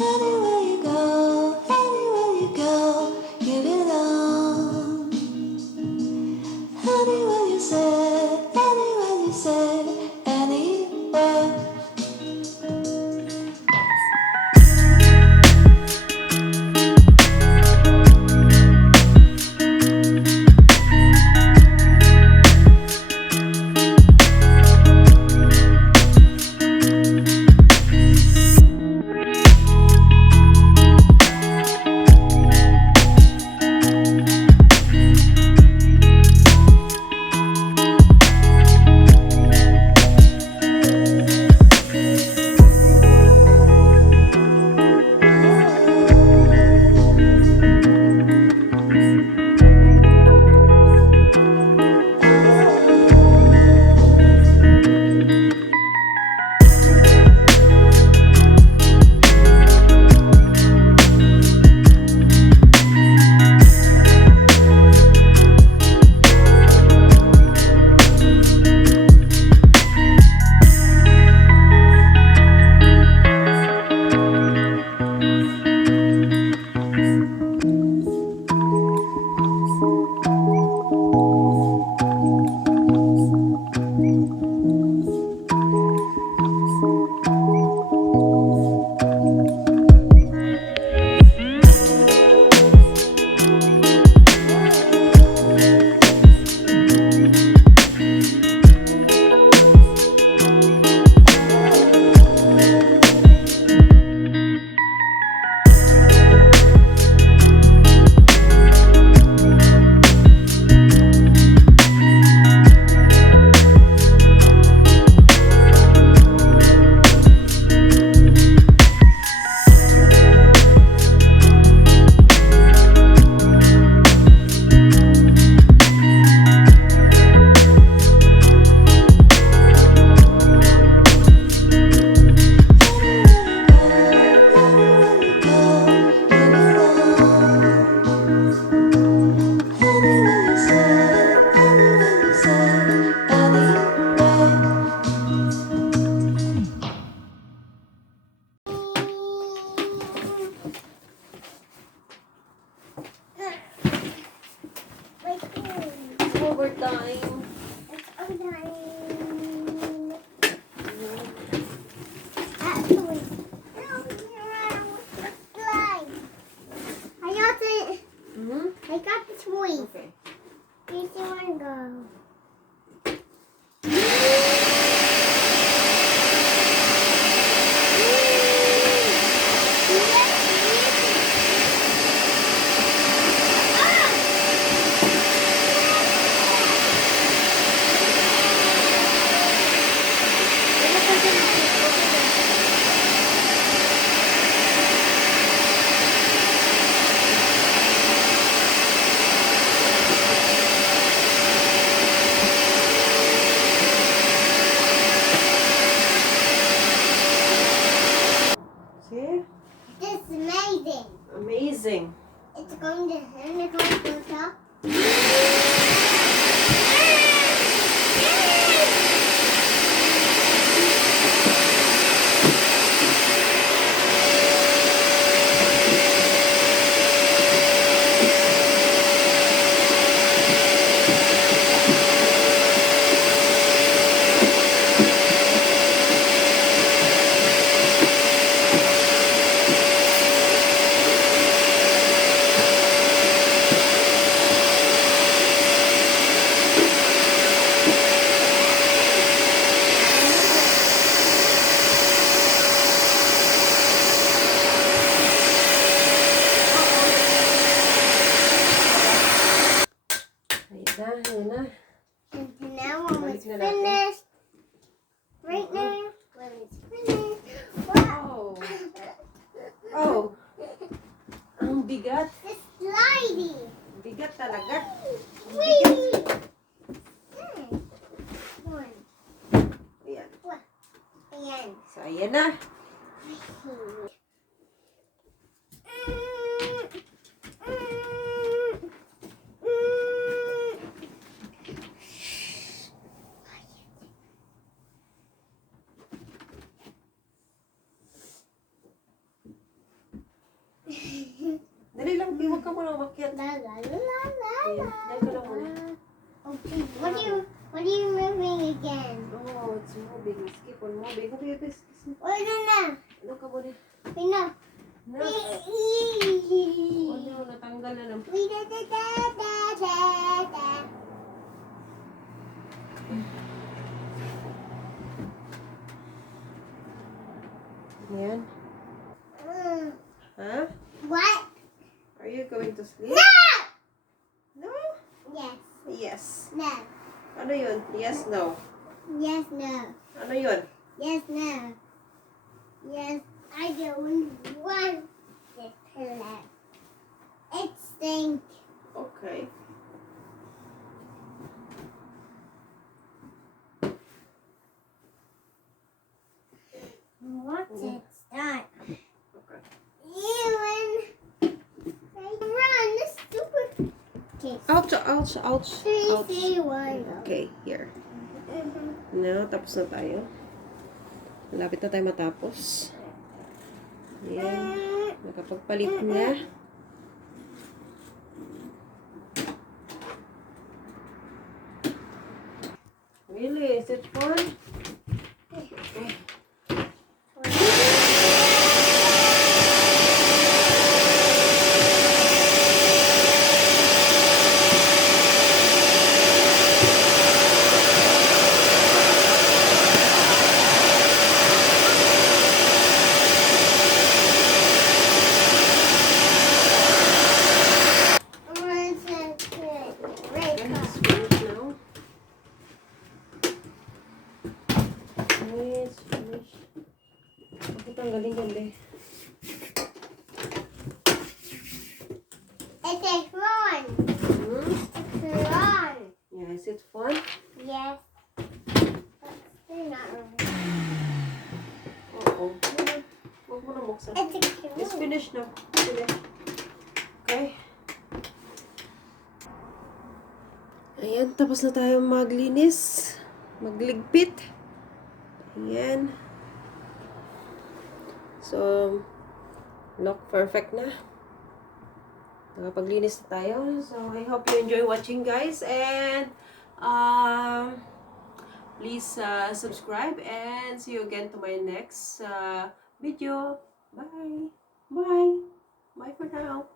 Anywhere you go, you belong. Anywhere you say, anywhere. Overtime. It's overtime. Actually, slide. I got it. I got the toy. Okay. Where's the one go? See? This is amazing. Amazing. It's going to go top. Ayun na. And now when Balik it's na natin. finished, right now, when it's finished, wow! Oh. Ang bigat. It's slidey! Bigat talaga. Whee! One. Ayan. Ayan. So, ayan na. Dali lang, huwag ka muna umakyat. La la la la la. Ayan, dyan ka lang muna. Okay. What are you moving again? Oh, it's moving. Let's keep on moving. Okay, okay. Oh no. Ano ka muna? No. No. Oh no, natanggal na ng... Ayan. Huh? What? Are you going to sleep? No! No? Yes. Yes. No. Ano yun? Yes, no. Yes, no. Ano yun? Yes, no. Yes, I don't want this pillow. It stinks. Okay. What's it start? Okay. Ewan. Run, this stupid. Okay. Ouch, ouch, ouch. Three, Ouch. two, one. Okay, here. Mhm. No, tapos na tayo. Malapit na tayo matapos. Ayan. Nakapagpalit na. Really? Is it fun? Okay. Okay, it's finished now. Okay, it's finished. Bakit ang galing yan, be? It's a prawn. Hmm? Prawn. Yeah, is it fun? Yes. They're not really. Oo. Huwag mo na buksan. It's a It's prawn. finished now. Finished. Okay. Ayan, tapos na tayo maglinis. Magligpit. Ayan. So, look perfect na. Nakapaglinis na tayo. So, I hope you enjoy watching, guys. And, please subscribe and see you again to my next video. Bye. Bye. Bye for now.